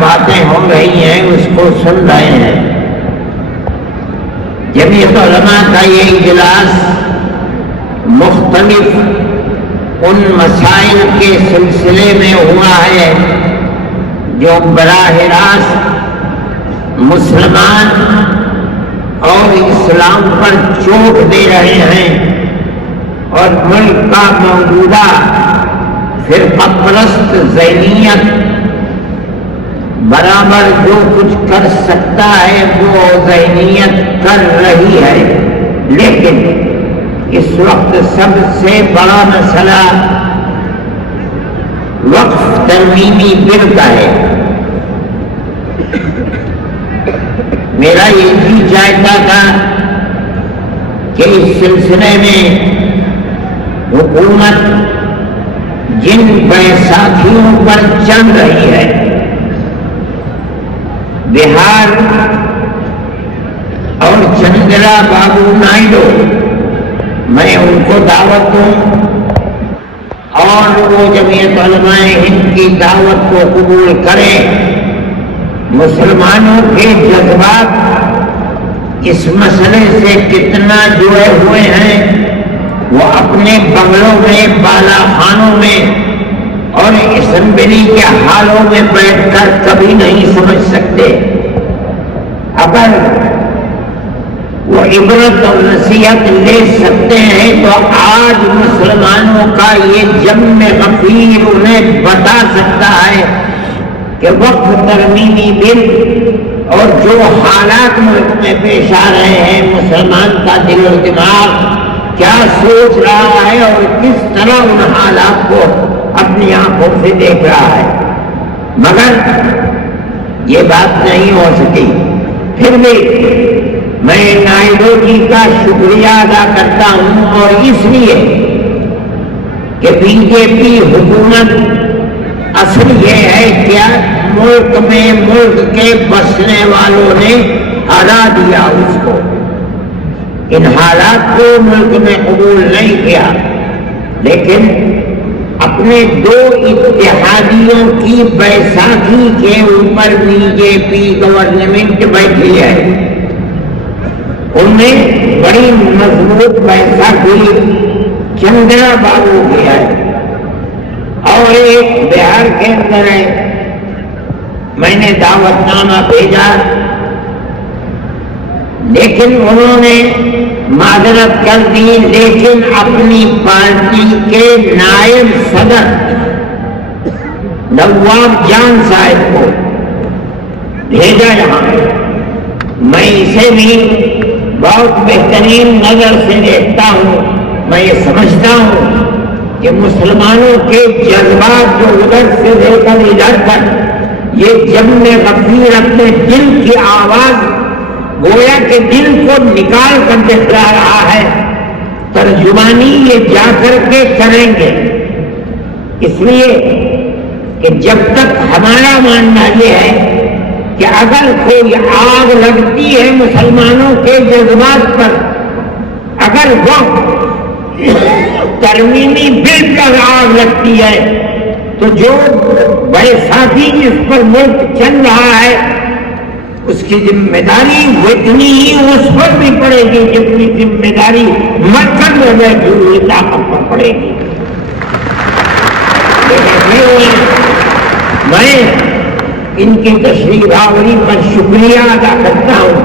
باتیں ہو رہی ہیں اس کو سن رہے ہیں۔ جمعیت علماء کا یہ اجلاس مختلف ان مسائل کے سلسلے میں ہوا ہے جو براہ راست مسلمان اور اسلام پر چوٹ دے رہے ہیں، اور ملک کا موجودہ فرقہ پرست ذہنیت برابر جو کچھ کر سکتا ہے وہ ذہنیت کر رہی ہے، لیکن اس وقت سب سے بڑا مسئلہ وقف ترمیمی بل کا ہے۔ میرا یہ بھی چاہتا تھا کہ اس سلسلے میں حکومت جن بیساکھیوں پر چل رہی ہے، بہار اور چندرا بابو نائیڈو، میں ان کو دعوت دوں اور وہ جمعیت علماء ہند کی دعوت کو قبول کریں۔ مسلمانوں کے جذبات اس مسئلے سے کتنا جڑے ہوئے ہیں وہ اپنے بنگلوں میں، بالا خانوں میں اور اسمبلی کے ہالوں میں بیٹھ کر کبھی نہیں سمجھ سکتے۔ اگر وہ عبرت اور نصیحت لے سکتے ہیں تو آج مسلمانوں کا یہ جم غفیر انہیں بتا سکتا ہے کہ وقف ترمیمی بل اور جو حالات ملک میں پیش آ رہے ہیں، مسلمان کا دل و دماغ کیا سوچ رہا ہے اور کس طرح ان حالات کو اپنی آنکھوں سے دیکھ رہا ہے۔ مگر یہ بات نہیں ہو سکی۔ پھر بھی میں نائیڈو جی کا شکریہ ادا کرتا ہوں، اور اس لیے کہ بی جے پی حکومت اصل یہ ہے کہ ملک میں ملک کے بسنے والوں نے ہرا دیا اس کو، ان حالات کو ملک میں قبول نہیں کیا، لیکن اپنے دو اتحادیوں کی بیساکھی کے اوپر بی جے پی گورنمنٹ بیٹھی ہے۔ ان میں بڑی مضبوط بیساکھی چندرا بابو کی ہے اور ایک بہار کے اندر ہے۔ میں نے دعوت نامہ بھیجا، لیکن انہوں نے معذرت کر دی، لیکن اپنی پارٹی کے نائب صدر نواب جان صاحب کو بھیجا یہاں۔ میں اسے بھی بہت بہترین نظر سے دیکھتا ہوں۔ میں یہ سمجھتا ہوں کہ مسلمانوں کے جذبات جو ادھر سے لے کر ادھر تک، یہ جم غفیر اپنے دل کی آواز گویا کہ دل کو نکال کر دکھلا رہا ہے، ترجمانی یہ جا کر کے کریں گے۔ اس لیے کہ جب تک ہمارا ماننا یہ ہے کہ اگر کوئی آگ لگتی ہے مسلمانوں کے جذبات پر، اگر وہ ترمیمی بل پر آگ لگتی ہے، تو جو بیساکھی جس پر ملک چل رہا ہے اس کی ذمہ داری اتنی ہی اس پر بھی پڑے گی جتنی ذمہ داری مرکز میں ہوئی طاقت پر پڑے گی۔ میں ان کی تشریف آوری پر شکریہ ادا کرتا ہوں،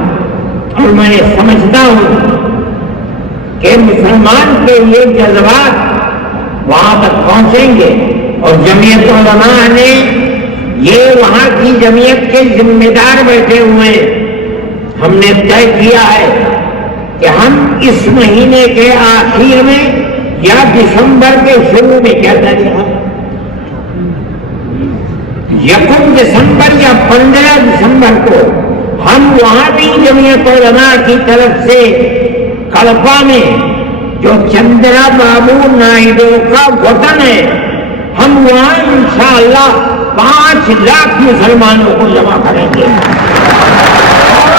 اور میں سمجھتا ہوں کہ مسلمان کے یہ جذبات وہاں تک پہنچیں گے، اور جمعیت علماء نے یہ وہاں کی جمعیت کے ذمہ دار بیٹھے ہوئے ہیں۔ ہم نے طے کیا ہے کہ ہم اس مہینے کے آخر میں یا دسمبر کے شروع میں، کیا تاریخ ہے، 1 دسمبر یا 15 دسمبر کو ہم وہاں بھی جمعیت علماء کی طرف سے کڑپا میں جو چندرا بابو نائیڈو کا وطن ہے، ہم وہاں انشاءاللہ 5 لاکھ مسلمانوں کو جمع کریں گے، اور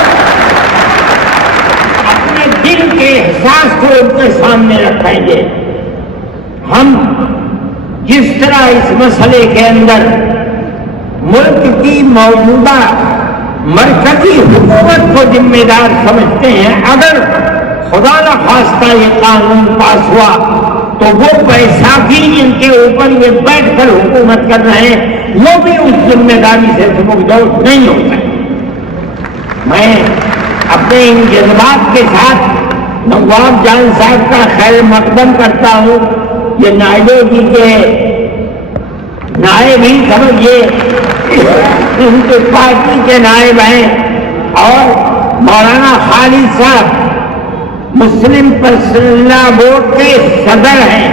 اپنے دل کے احساس کو ان کے سامنے رکھیں گے۔ ہم جس طرح اس مسئلے کے اندر ملک کی موجودہ مرکزی حکومت کو ذمہ دار سمجھتے ہیں. اگر خدا نہ خواستہ یہ قانون پاس ہوا تو وہ بیساکھی جن کے اوپر یہ بیٹھ کر حکومت کر رہے ہیں وہ بھی اس ذمہ داری سے سمجھوٹ نہیں ہو سکتے. میں اپنے ان جذبات کے ساتھ نواب جان صاحب کا خیر مقدم کرتا ہوں. یہ نائیڈو جی کے نائب ہی سمجھیے, ان کے پارٹی کے نائب ہیں, اور مولانا خالد صاحب مسلم پرسنل لا بورڈ کے صدر ہیں.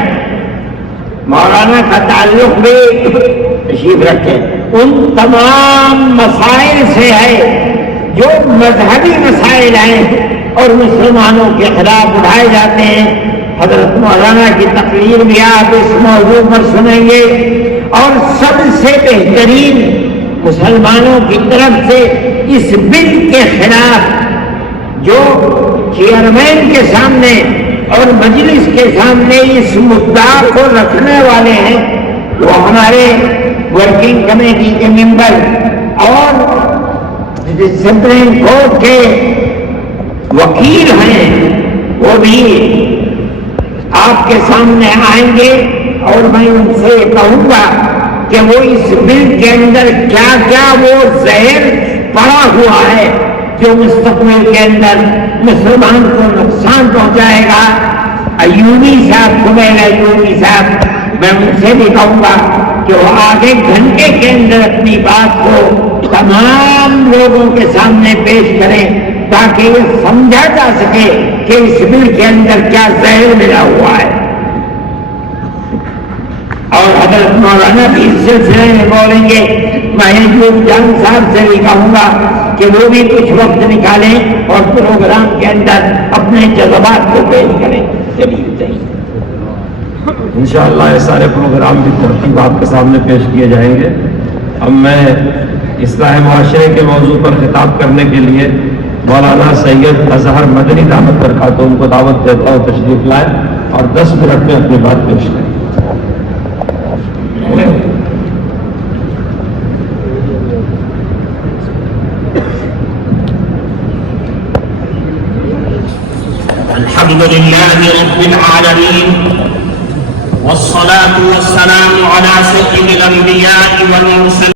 مولانا کا تعلق بھی تشریف رکھے ان تمام مسائل سے ہے جو مذہبی مسائل ہیں اور مسلمانوں کے خلاف اٹھائے جاتے ہیں. حضرت مولانا کی تقریر بھی آپ اس موضوع پر سنیں گے, اور سب سے بہترین مسلمانوں کی طرف سے اس بل کے خلاف جو چیئرمین کے سامنے اور مجلس کے سامنے اس مدعا کو رکھنے والے ہیں وہ ہمارے ورکنگ کمیٹی کے ممبر اور سپریم کورٹ کے وکیل ہیں, وہ بھی آپ کے سامنے آئیں گے. اور میں ان سے کہوں گا کہ وہ اس بل کے اندر کیا کیا وہ زہر پڑا ہوا ہے جو مستقبل کے اندر مسلمان کو نقصان پہنچائے گا. ایوبی صاحب, خمین ایوبی صاحب, میں ان سے بھی کہوں گا کہ وہ آگے گھنٹے کے اندر اپنی بات کو تمام لوگوں کے سامنے پیش کریں تاکہ یہ سمجھا جا سکے کہ اس بل کے اندر کیا زہر ملا ہوا ہے. اور حضرت مولانا بھی اس سلسلے میں بولیں گے. میں ایوب جان صاحب سے بھی کہوں گا کہ وہ بھی کچھ وقت نکالیں اور پروگرام کے اندر اپنے جذبات کو پیش کریں. انشاءاللہ یہ سارے پروگرام کی ترتیب آپ کے سامنے پیش کیے جائیں گے. اب میں اصلاح معاشرے کے موضوع پر خطاب کرنے کے لیے مولانا سید اظہر مدنی دعوت برکاتہ کو دعوت دیتا ہوں تشریف لائیں اور 10 منٹ میں اپنی بات پیش کریں. الحمد لله رب العالمين والصلاة والسلام على سيد الأنبياء والمرسلين